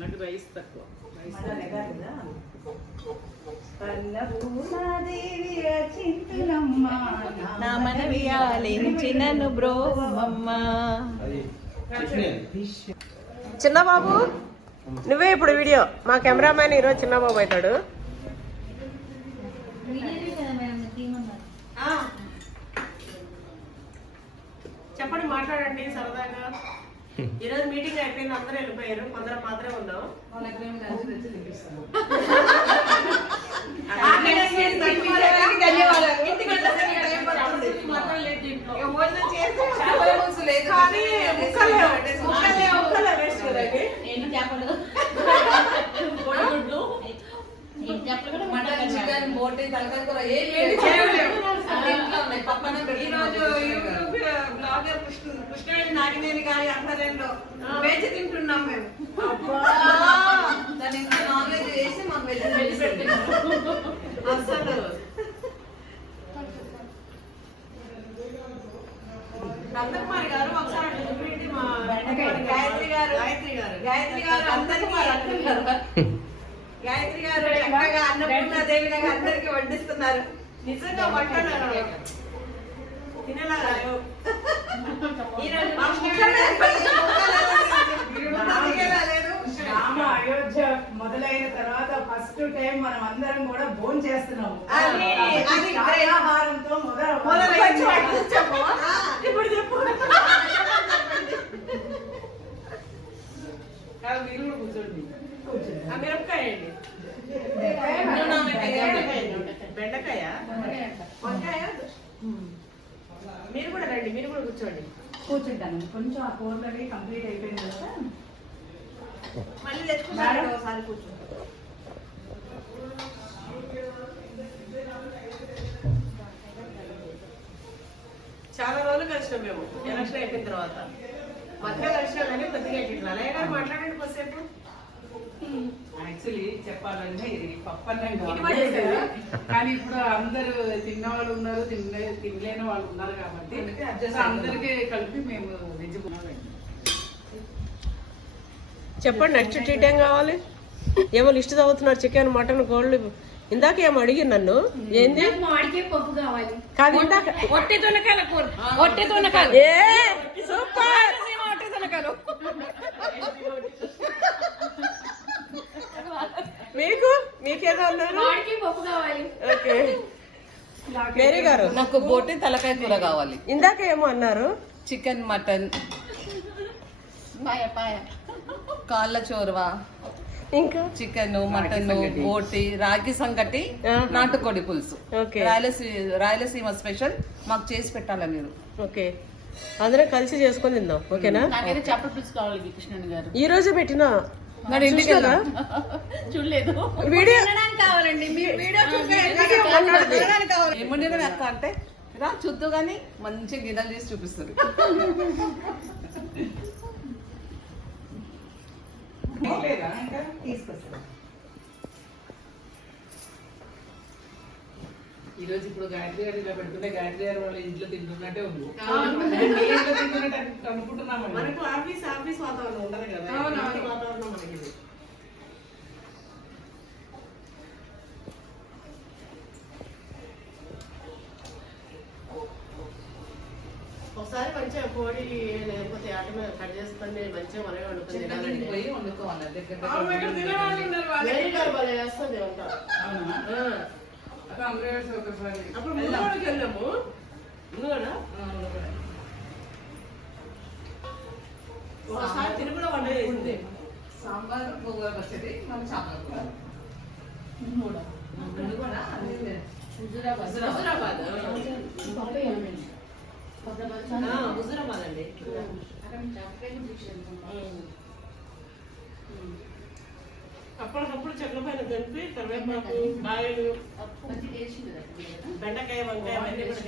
నాకు రైస్ తక్కువ. రైస్ నా మనవి ఆలించినను బ్రోవమ్మ. చిన్న బాబు నువ్వే ఇప్పుడు వీడియో. మా కెమెరామ్యాన్ ఈరోజు చిన్న బాబు అవుతాడు చెప్పండి మాట్లాడండి సరదాగా. ఈరోజు మీటింగ్ అయిపోయింది అందరూ వెళ్ళిపోయారు కొందరు మాత్రమే ఉన్నాం. కానీ కూడా ఏం ఈ రోజు యూట్యూబ్ బ్లాగర్ కృష్ణ కృష్ణవేణి నాగినేని గారి ఆధ్వర్యంలో వేచి తింటున్నాం మేము. దాని ఇంకా నాన్ వెజ్ చేసి మాకు వెజ్ పెట్టినాం అసలు నందకుమారి గారు ఒకసారి అట్లా చూపించండి మా గాయత్రి గారు. గాయత్రి గారు. గాయత్రి గారు అందరికీ గాయత్రి గారు చక్కగా అన్నపూర్ణాదేవి గారు అందరికి వడ్డిస్తున్నారు నిజంగా వంటలు తినేలాగా లేవు. ఈరోజు మా ముక్కలే తినేలా లేదు. రామ అయోధ్య మొదలైన తర్వాత ఫస్ట్ టైం మనం అందరం కూడా భోజనం చేస్తున్నాము. మొదలైంది. చెప్పు. ఇప్పుడు చెప్పు. మీరు కూడా కూర్చోండి. మిరపకాయ బెండకాయ? వంకాయ మీరు కూడా రండి మీరు కూడా కూర్చోండి. కూర్చుంటాను. కొంచెం ఆ కూరలవి కంప్లీట్ అయిపోయిన తర్వాత మళ్ళీ తెచ్చుకుంటారు ఒకసారి కూర్చోండి. చాలా రోజులు కలిసినాం మేము. ఎలక్షన్ అయిపోయిన తర్వాత. మధ్య కలిసినాం కానీ కొద్దిగా ఇట్లా. అలాగే గారు మాట్లాడండి కొద్దిసేపు. యాక్చువల్లీ చెప్పాలంటే ఇది కాదు. కదా? కానీ ఇప్పుడు అందరూ తిన్న వాళ్ళు ఉన్నారు తినలే తినలేని వాళ్ళు ఉన్నారు కాబట్టి అందరికీ కలిపి మేము వెజ్ చెప్పండి నెక్స్ట్ ట్రీట్ ఏం కావాలి? ఏమో లిస్ట్ చదువుతున్నారు చికెన్ మటన్ గోల్డ్ ఇందాక ఏమో అడిగి నన్ను. ఏంది? మామిడికాయ పప్పు కావాలి. కాదు ఇందాక ఒట్టి తొనకాల కూర. ఒట్టి తొనకాలు ఏ సూపర్! ఒట్టి తొనకాలు మీకు మీకేదో అన్నారు? ఓకే. మేరీ గారు. నాకు బోటి తలకాయ కూర కావాలి. ఇందాక ఏమో అన్నారు. Chicken mutton. కాళ్ళ చోర్వా? ఇంకా? చికెన్ మటన్ బోటి రాగి సంగటి. నాటుకోడి పులుసు. ఓకే. రాయలసీమ రాయలసీమ స్పెషల్. మాకు చేసి పెట్టాలి మీరు? ఓకే. అందరం కలిసి చేసుకొని తిందాం. ఓకేనా? నాకైతే చేపల పులుసు కావాలి కృష్ణన్ గారు. ఈ రోజు పెట్టిన? మరి ఇంటికి చూసినారా? చూడలేదు. వీడియో కావాలండి. మీరు వీడియో. ఏమండిన అక్క అంటే రా చూద్దు గాని మంచి గిన్నెలు చేసి చూపిస్తుంది. ఇంకా తీసుకొస్తాను ఈ రోజు ఇప్పుడు గాయత్రి గారు ఇలా పెడుతుంటే గాయత్రి గారు వాళ్ళ ఇంట్లో తింటున్నట్టే ఉంది. మీ ఇంట్లో తింటున్నట్టు అను- అనుకుంటున్నామండి మనకు ఆఫీస్ ఆఫీస్ వాతావరణం ఉండదు కదా. ఇంటి వాతావరణం మనకి? ఇది. ఒకసారి మంచిగా కోడి లేకపోతే ఆట మీద కట్ మంచిగా మనమే పోయి వండుకోవాలి దగ్గర ఒకసారి. అప్పుడు ముందుకి వెళ్ళాము. ఒకసారి చేసింది. సాంబార్ గోంగూర పచ్చడి మన మూడు కూడా. హుజురాబాద్. అండి. అప్పటికప్పుడు చెట్ల పైన కలిపి కరివేపాకు కాయలు బెండకాయ వంకాయ అవన్నీ కూడా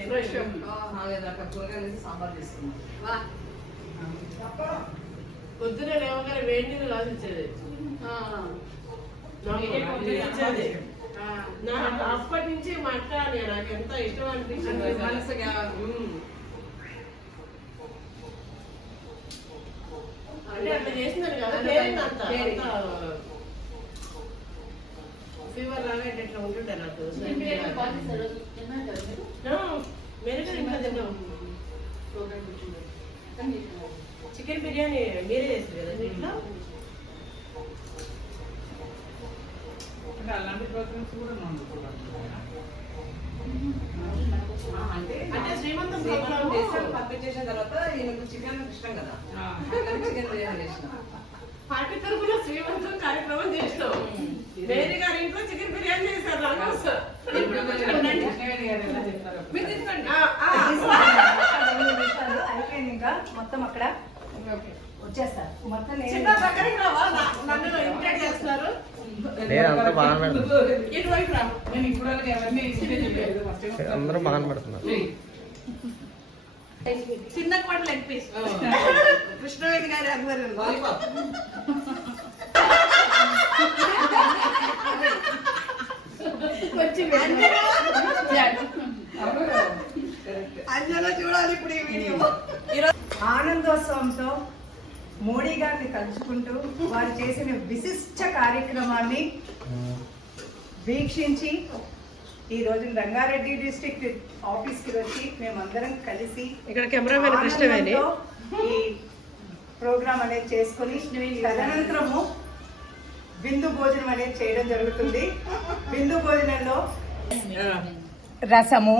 పొద్దునే లేవగానే వేడి నీళ్ళు. నాకు అప్పటి నుంచి మా అక్క నేను నాకు ఎంత ఇష్టం అనిపించింది మనసుగా ఉమ్. అంటే అట్లా చేసిందని కదా పేరెంట్ అంత Caring. ఫీవర్ లాగా ఇట్లా ఉంటుండే నాకు ఇంటి దగ్గర బాగా చేస్తారు. తిన్నారు కదా మీరు? మెరుగు ఇంట్లో తిన్నాం చికెన్ బిర్యానీ మీరే చేస్తారు కదా ఇంట్లో? అంటే అలాంటి ప్రోగ్రామ్స్ కూడా అంటే అంటే శ్రీమంతం ప్రోగ్రాము- చేసిన తర్వాత ఈయనకు చికెన్ ఇష్టం కదా. చికెన్ బిర్యానీ చేసిన. పార్టీ తరఫున శ్రీమంతం కార్యక్రమం చేసినాం మేరీ గారి ఇంట్లో చికెన్ బిర్యానీ చేశారు మీరు తీసుకోండి. నిమిషాలు అయిపోయింది ఇంకా మొత్తం అక్కడ వచ్చేస్తారు. మొత్తం నేను- చిన్న దగ్గరికి రావా నా- నన్ను ఇన్వైట్ చేస్తున్నారు నేను అంతా బాగా పెడతాను. ఇటువైపు రా. నేను ఇప్పుడు వాళ్ళకి ఎవరిని ఇస్తే చెప్పలేదు ఫస్ట్ అందరూ బాగా పెడుతున్నారు. చిన్న పాట లెగ్ పీస్ కృష్ణవేణి గారి ఆధ్వర్యంలో లాలీపాప్ అంజలో చూడాలి ఇప్పుడు ఈ వీడియో. ఆనందోత్సవంతో మోడీ గారిని కలుసుకుంటూ వారు చేసిన విశిష్ట కార్యక్రమాన్ని వీక్షించి ఈ రోజు రంగారెడ్డి డిస్ట్రిక్ట్ ఆఫీస్కి వచ్చి మేమందరం కలిసి ఇక్కడ కెమెరామెన్ కృష్ణవేణి ఆనందంతో ఈ ప్రోగ్రామ్ అనేది చేసుకుని తదనంతరము బిందు భోజనం అనేది చేయడం జరుగుతుంది. బిందు భోజనంలో రసము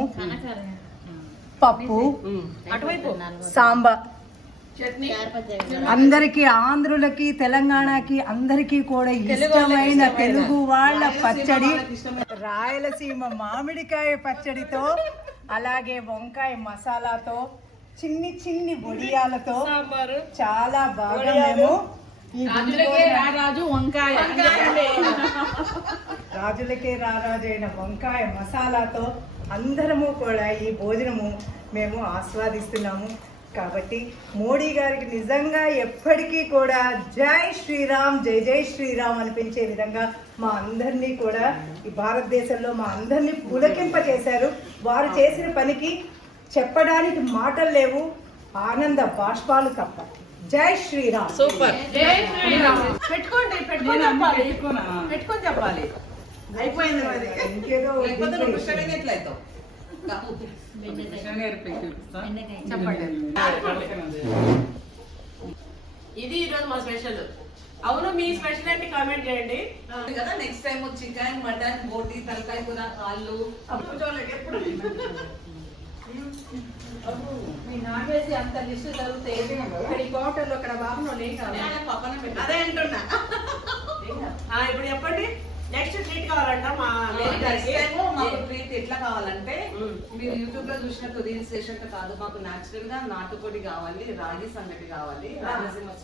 పప్పు అటువైపు. సాంబార్ అందరికి ఆంధ్రులకి తెలంగాణకి అందరికీ కూడా ఇష్టమైన తెలుగు వాళ్ళ పచ్చడి. రాయలసీమ మామిడికాయ పచ్చడితో అలాగే వంకాయ మసాలాతో చిన్ని చిన్ని బొడియాలతో చాలా బాగా మేము రారాజు రాజులకే రారాజైన వంకాయ మసాలాతో అందరము కూడా ఈ భోజనము మేము ఆస్వాదిస్తున్నాము. కాబట్టి మోడీ గారికి నిజంగా ఎప్పటికీ కూడా జై శ్రీరామ్ జై జై శ్రీరామ్ అనిపించే విధంగా మా అందరినీ కూడా ఈ భారతదేశంలో మా అందరినీ పులకింప చేశారు వారు చేసిన పనికి చెప్పడానికి మాటలు లేవు ఆనంద బాష్పాలు తప్ప. జై శ్రీరామ్. సూపర్. పెట్టుకోండి పెట్టుకొని చెప్పాలి. పెట్టుకొని చెప్పాలి. అయిపోయింది మరి. ఇంకేదో చెప్పండి ఇది ఈరోజు మా స్పెషల్. అవును మీ స్పెషల్ ఏంటి? కామెంట్ చేయండి. కదా నెక్స్ట్ టైం చికెన్ మటన్ బోటి తలకాయ కూర కాళ్ళు ఎప్పుడు మీ నాన్ వెజ్ అంత లిస్ట్ చదివితే ఇక్కడ ఈ హోటల్లో ఇక్కడ బాబులో లేక పక్కన అదే అంటున్నా. ఆ, ఇప్పుడు చెప్పండి. నెక్స్ట్ ట్రీట్ కావాలంట మా మాకు ట్రీట్ ఎట్లా కావాలంటే. మీరు యూట్యూబ్లో చూసినట్టు రీల్స్ చేసినట్టు కాదు మాకు నాచురల్గా నాటుకోడి కావాలి రాగి సంగటి కావాలి రాయలసీమ